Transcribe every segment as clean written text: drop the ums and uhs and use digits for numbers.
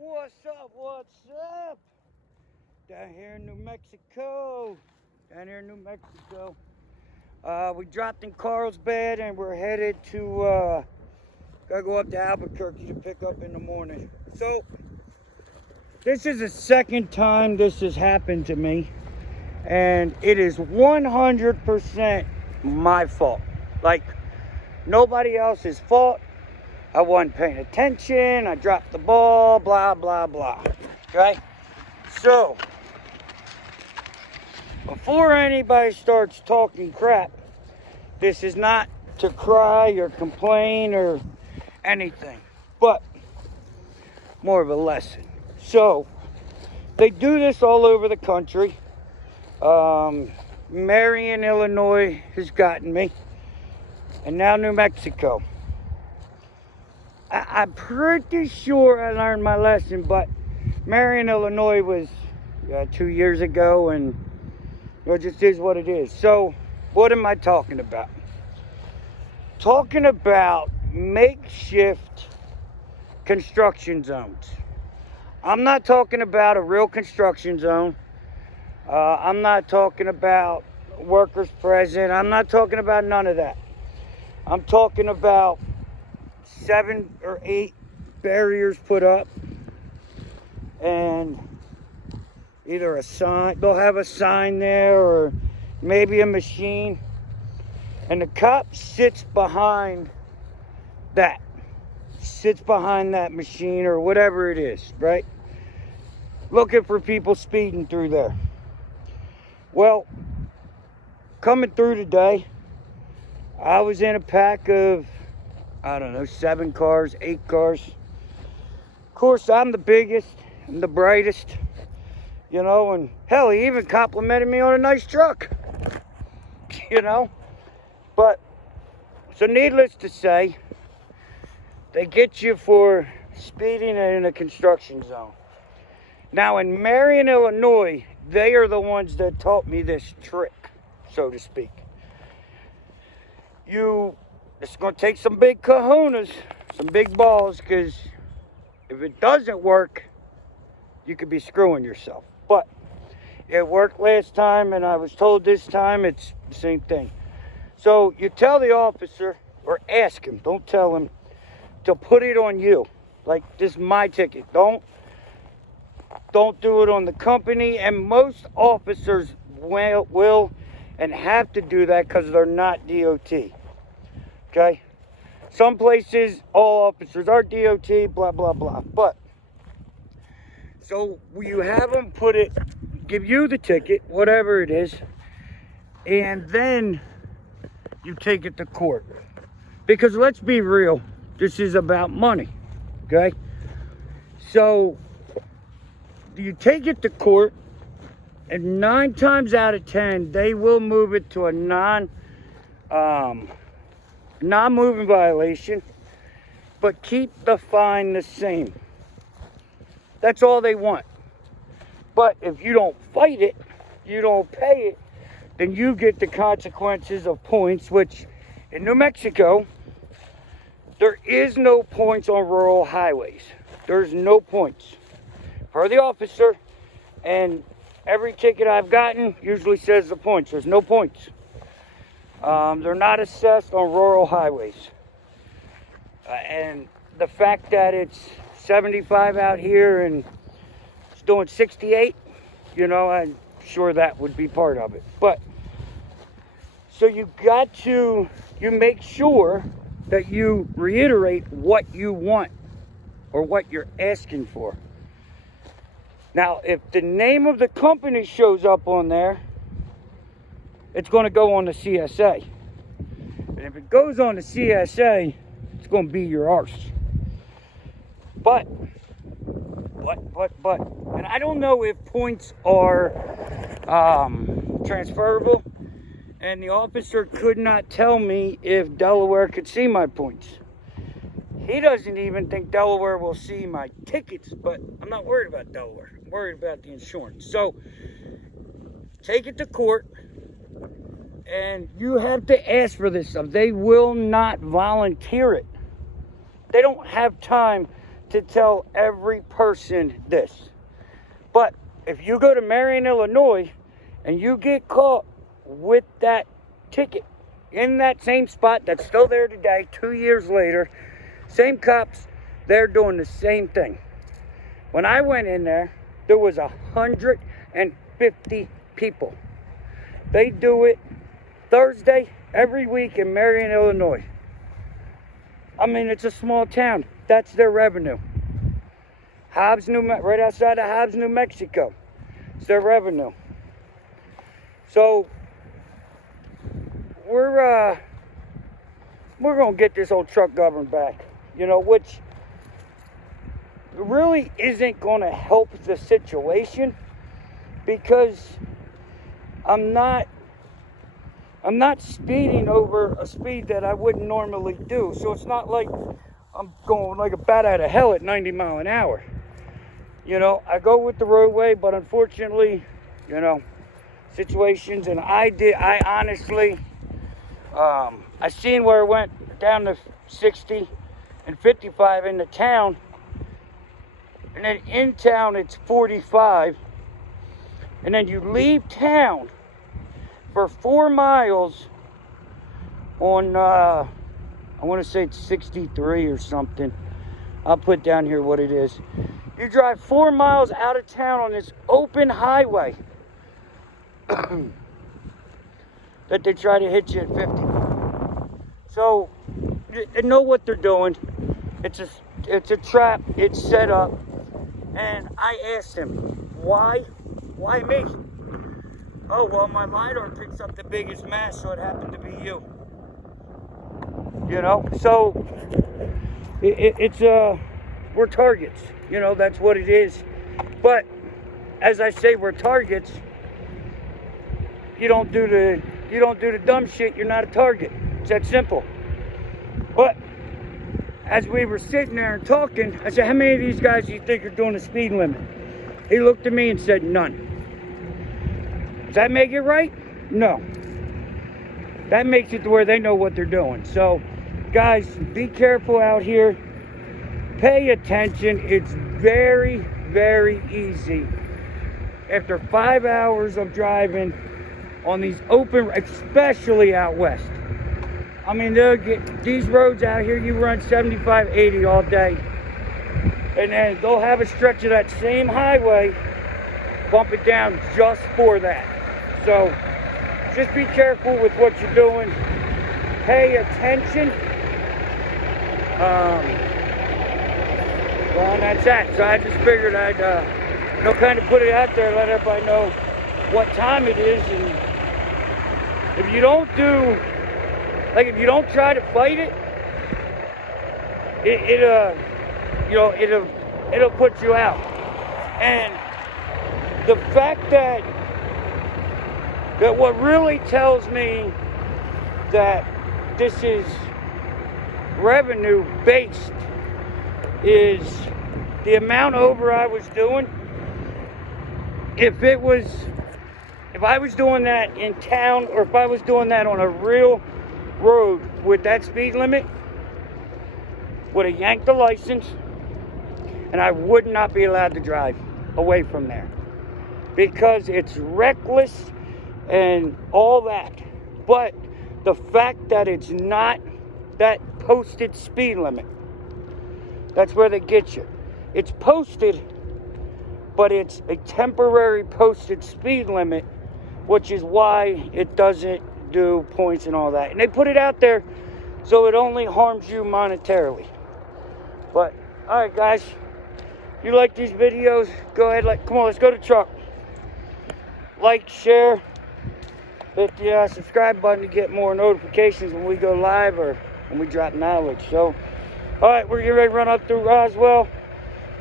What's up? What's up? Down here in New Mexico. We dropped in Carlsbad and we're headed to, gotta go up to Albuquerque to pick up in the morning. So, this is the second time this has happened to me. And it is 100% my fault. Like, nobody else's fault. I wasn't paying attention, I dropped the ball, blah, blah, blah. Okay? So, before anybody starts talking crap, this is not to cry or complain or anything, but more of a lesson. So, they do this all over the country. Marion, Illinois has gotten me, and now New Mexico. I'm pretty sure I learned my lesson, but Marion, Illinois was 2 years ago, and it just is what it is. So, what am I talking about? Talking about makeshift construction zones. I'm not talking about a real construction zone. I'm not talking about workers present. I'm not talking about none of that. I'm talking about 7 or 8 barriers put up, and either a sign, they'll have a sign there, or maybe a machine, and the cop sits behind that machine or whatever it is, right? Looking for people speeding through there. Well, coming through today, I was in a pack of, I don't know, 7 cars, 8 cars. Of course, I'm the biggest and the brightest, you know, and hell, he even complimented me on a nice truck, you know. But, so needless to say, they get you for speeding in a construction zone. Now, in Marion, Illinois, they are the ones that taught me this trick, so to speak. It's going to take some big kahunas, some big balls, because if it doesn't work, you could be screwing yourself. But it worked last time, and I was told this time it's the same thing. So you tell the officer, or ask him, don't tell him, to put it on you. Like, this is my ticket. Don't do it on the company. And most officers will and have to do that because they're not DOT. Okay? Some places, all officers are DOT, blah, blah, blah. But, so you have them give you the ticket, whatever it is, and then you take it to court. Because let's be real, this is about money, okay? So, you take it to court, and 9 times out of 10, they will move it to a non-moving violation, but keep the fine the same. That's all they want. But if you don't fight it, you don't pay it, then you get the consequences of points, which in New Mexico, there is no points on rural highways. There's no points for the officer, and every ticket I've gotten usually says the points. There's no points. They're not assessed on rural highways. And the fact that it's 75 out here and it's doing 68, you know, I'm sure that would be part of it. But, so you make sure that you reiterate what you want or what you're asking for. Now, if the name of the company shows up on there, it's going to go on the CSA. And if it goes on the CSA, it's going to be your arse. But, and I don't know if points are transferable, and the officer could not tell me if Delaware could see my points. He doesn't even think Delaware will see my tickets, but I'm not worried about Delaware. I'm worried about the insurance. So, take it to court, and you have to ask for this stuff. They will not volunteer it. They don't have time to tell every person this. But if you go to Marion, Illinois, and you get caught with that ticket in that same spot that's still there today, 2 years later, same cops, they're doing the same thing. When I went in there, there was 150 people. They do it Thursday every week in Marion, Illinois. I mean, it's a small town. That's their revenue. Hobbs, right outside of Hobbs, New Mexico. It's their revenue. So we're gonna get this old truck government back, which really isn't gonna help the situation, because I'm not speeding over a speed that I wouldn't normally do. So it's not like I'm going like a bat out of hell at 90 miles an hour. I go with the roadway, but unfortunately, situations, and I honestly, I seen where it went down to 60 and 55 in the town, and then in town it's 45, and then you leave town for 4 miles on, I want to say it's 63 or something. I'll put down here what it is. You drive 4 miles out of town on this open highway that they try to hit you at 50. So, they know what they're doing. It's a trap. It's set up. And I asked him, why? Why me? Oh, well, my LiDAR picks up the biggest mass, so it happened to be you. So we're targets. That's what it is. But as I say, we're targets. You don't do the dumb shit, you're not a target. It's that simple. But as we were sitting there and talking, I said, how many of these guys do you think are doing the speed limit? He looked at me and said, none. Does that make it right? No. That makes it to where they know what they're doing. So, guys, be careful out here. Pay attention. It's very, very easy. After 5 hours of driving on these open, especially out west. I mean, these roads out here, you run 75, 80 all day. And then they'll have a stretch of that same highway, bump it down just for that. So, just be careful with what you're doing. Pay attention. Well, and that's that. So I just figured I'd, kind of put it out there, let everybody know what time it is. And if you don't if you don't try to fight it, it'll put you out. And the fact that what really tells me that this is revenue based is the amount over I was doing. If I was doing that in town, or if I was doing that on a real road with that speed limit, would have yanked the license, and I would not be allowed to drive away from there, because it's reckless and all that. But the fact that it's not that posted speed limit, that's where they get you. It's posted, but it's a temporary posted speed limit, which is why it doesn't do points and all that. And they put it out there so it only harms you monetarily. But, alright guys, if you like these videos, go ahead, come on, let's go to truck. Like, share, hit the subscribe button to get more notifications when we go live or when we drop knowledge. So, alright, we're getting ready to run up through Roswell.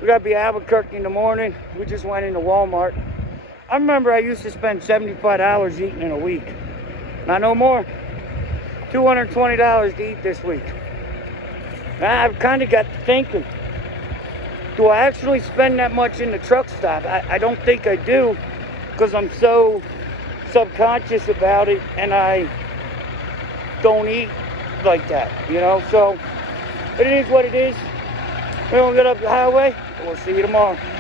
We gotta be Albuquerque in the morning. We just went into Walmart. I remember I used to spend $75 eating in a week. Not no more. $220 to eat this week. Now I've kind of got to thinking, do I actually spend that much in the truck stop? I don't think I do, because I'm so subconscious about it, and I don't eat like that, So it is what it is. We're gonna get up the highway, and we'll see you tomorrow.